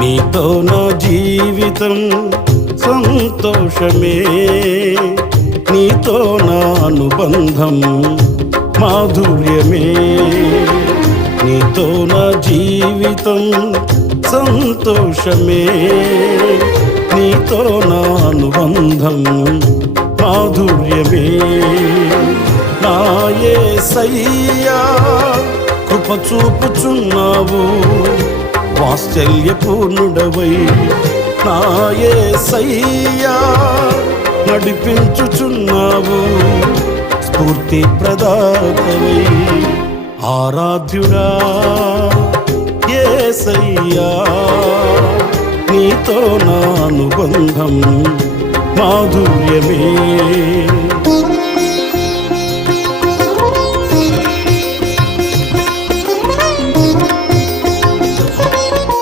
నీతో నా జీవితం సంతోషమే, నీతో నా అనుబంధం మాధుర్యమే. నీతో నా జీవితం సంతోషమే, నీతో నా అనుబంధం మాధుర్యమే. నా యేసయ్యా కృప చూపుచున్నావు, వాత్సల్యపూర్ణుడవై. నా యేసయ్యా నడిపించుచున్నావు, స్ఫూర్తి ప్రదాతవై. ఆరాధ్యుడా యేసయ్యా, నీతో నా అనుబంధం మాధుర్యమే.